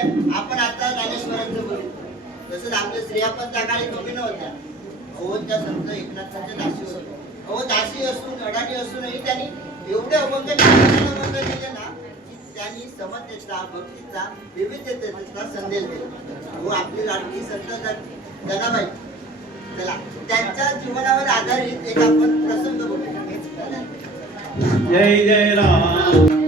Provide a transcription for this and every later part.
आपण आता ज्ञानेश्वरांचं बोलू. तसंच आपल्या स्त्रिया पण त्या काळी कमी नव्हत्या. अवधच्या संत एकनाथांच्या दासी होतो. अहो दासी असून अडाणी असूनही त्यांनी एवढे अभंग केले ना की त्यांनी समतेचा, भक्तीचा, विविधतेचा संदेश दिला. हो आपली लाडकी संत जनाबाई. चला त्यांच्या जीवनावर आधारित एक आपण प्रसंग बघूया. जय जय राम.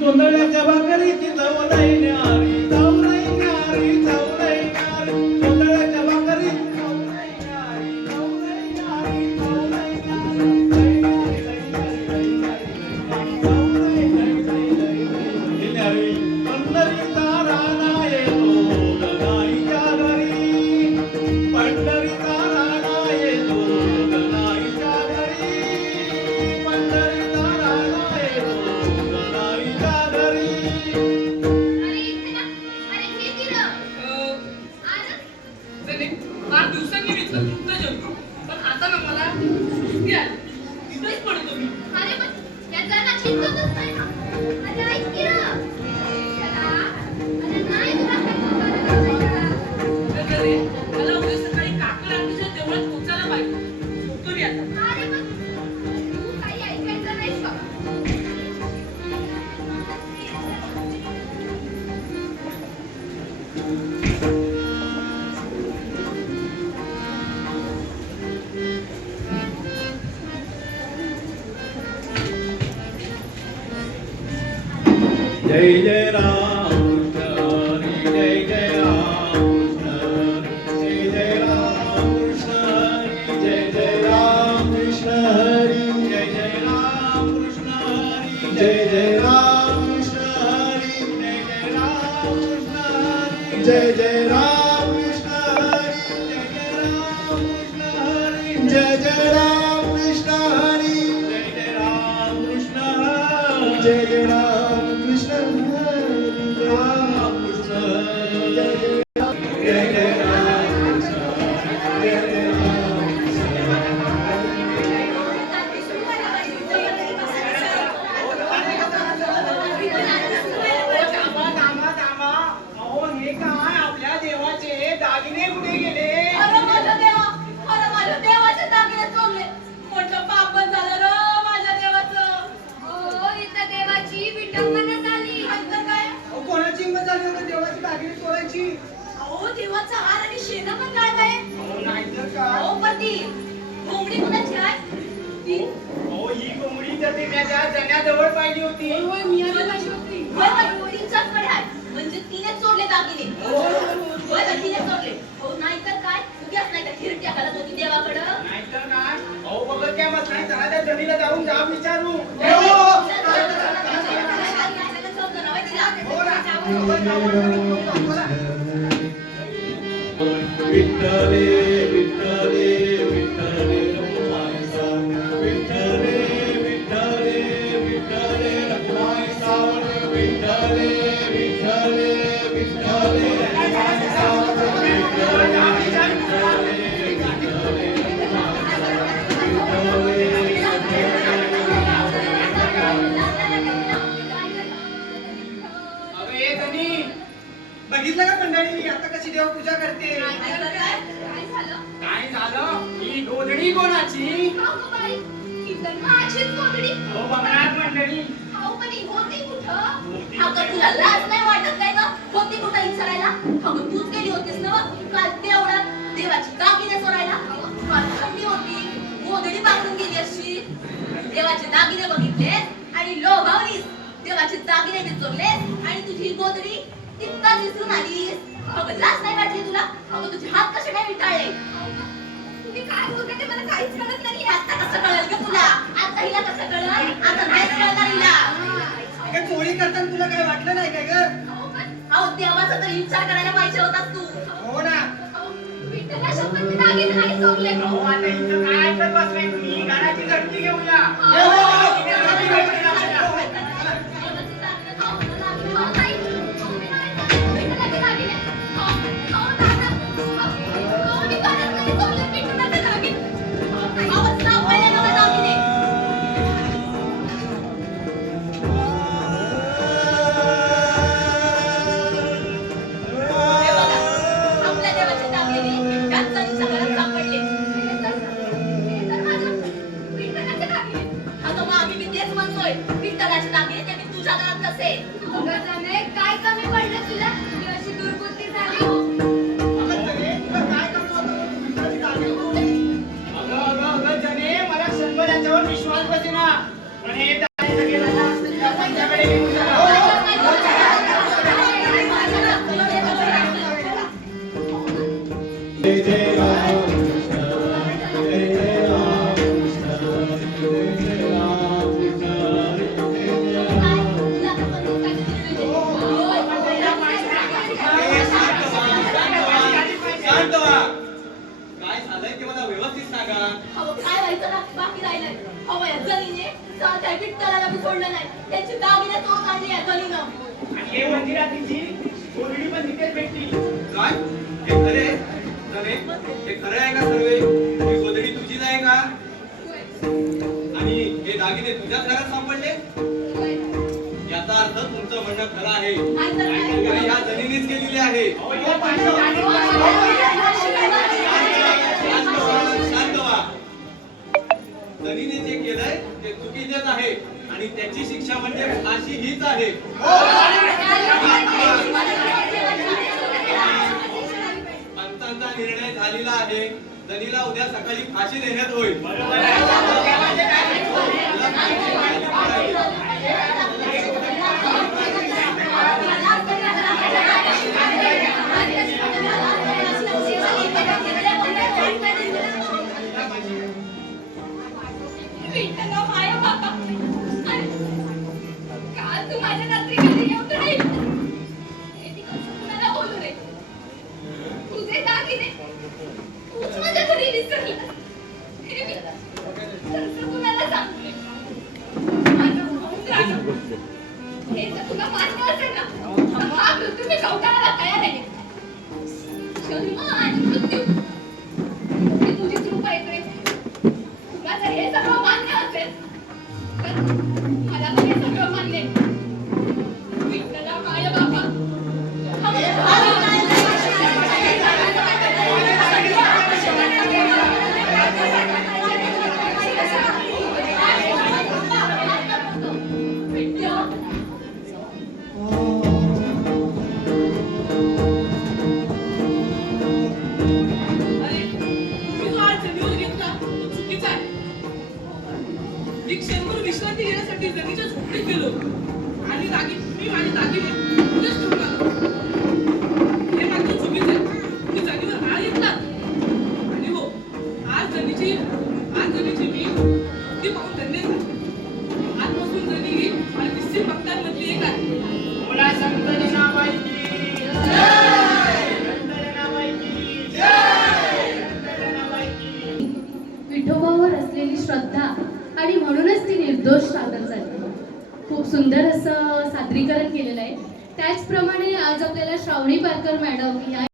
दोंदळ्याच्या भाकरीची चव नाही न्यारी, चव नाही न्यारी, चव नाही न्यारी. दोंदळ्याच्या भाकरीची चव नाही न्यारी, चव नाही न्यारी, चव नाही न्यारी. पंढरीचा राणा येतो गणाईच्या घरी, पंढरीचा राणा येतो गणाईच्या घरी, पंढरीचा राणा येतो. जय जय राम कृष्ण हरी, जय जय राम कृष्ण हरी, जय जय राम कृष्ण हरी, जय जय राम कृष्ण हरी, जय जय राम कृष्ण हरी, जय जय राम कृष्ण हरी, जय जय राम कृष्ण हरी, जय जय राम कृष्ण हरी, जय जय राम कृष्ण हरी, जय जय राम विठ्ठल अहो ही कोंबडी तर ते त्या जण्याजवळ पाहिली होती. म्हणजे तिने चोरले दागिने. तिने चोरले. हो नाहीतर काय उद्याच नाही तर खिरट्या घालत होती देवाकडं. नाहीतर काय अहो बघत काय मत नाही चला त्या जणीला जाऊन जाब विचारू. विठ्ठले विठ्ठले विठ्ठले रखुमाईचा विठ्ठले विठ्ठले विठ्ठले रखुमाईचा विठ्ठले विठ्ठले विठ्ठले रखुमाईचा अरे धनी बघितलं का मंडळी आता कशी देवपूजा करते. काय झालं ही गोधडी कोणाची. हो बघणार मंडळी तुला लाज नाही वाटत काय ग. होती कुठं विचारायला. अगं तूच गेली होतीस ना काल देवळात देवाची दागिने चोरायला. काल थंडी होती गोधडी बांधून गेली अशी. देवाचे दागिने बघितले आणि लोभावलीस. देवाचे दागिने बी चोरले आणि तुझी गोधडी तितका दिसून आलीस. अगं लाज नाही वाटली तुला. अगं तुझे हात कसे नाही विटाळले. तुम्ही काय बोलते ते मला काहीच कळत नाही. आता कसं कळेल ग तुला. आता हिला कसं कळलं. आता नाहीच कळणार हिला. काय चोरी करताना तुला काय वाटलं नाही काय ग. अहो देवाचा तरी विचार करायला पाहिजे होतास तू. हो ना. विठ्ठला शपथ मी दागिने नाही चोरले. अहो आता इथं काय ऐकत बसलाय तुम्ही घराची झडती घेऊया. काय कमी पडलं तुला अशी दुर्बुद्धी झाली. अगं जने मला शंभर याच्यावर विश्वास बसेना. पण हे पंचाकडे घेऊन जा. सोडलं नाही त्याची दागिने चोरून आणली आहे गलीनं. आणि हे मंदिराची गोधडी पण तिथेच भेटली. काय हे खरे हे खरं आहे का सर्वे. ही गोधडी तुझीच आहे का. आणि हे दागिने तुझ्याच घरात सापडले. याचा अर्थ तुमचं म्हणणं खरं आहे. आणि ह्या जनिनीच केलेली आहे. शांत व्हा. जनिनी जे केलंय ते चुकीचेच आहे आणि त्याची शिक्षा म्हणजे फाशी हीच आहे. पंचांचा निर्णय झालेला आहे. जनीला उद्या सकाळी फाशी देण्यात होईल. तू माझ्या रात्री घरी येऊन राहील. कुणाला बोलू रे. तुझे दागिने तूच माझ्या घरी विसरला. कुणाला सांगू रे. माझं होऊन राहिलं. हे तर तुला मान्य असेल ना. हा मृत्यू मी स्वीकारायला तयार आहे. जन्म आणि मृत्यू ही तुझीच रूप आहेत रे. तुला जर हे सगळं मान्य असेल तर मला पण हे सगळं मान्य आहे. विठ्ठला माय बाबा रिक्षेवर विश्रांती घेण्यासाठी जणीच्या झोपडीत गेलो आणि मी माझे दागिने तिथेच ठेवून आलो. हे मात्र चुकीचं आहे. मी जणीवर आळ घेतला आणि हो, आज जणीची मी ती पाहून धन्य झाली. आजपासून जणी ही मला निश्चित भक्तांमधली एक आहे. बोला संत जनाबाई की जय, संत जनाबाई की जय, संत जनाबाई की. विठोबावर असलेली श्रद्धा आणि म्हणूनच ती निर्दोष सादर झाली. खूप सुंदर असं सादरीकरण केलेलं आहे. त्याचप्रमाणे आज आपल्याला श्रावणी पारकर मॅडम या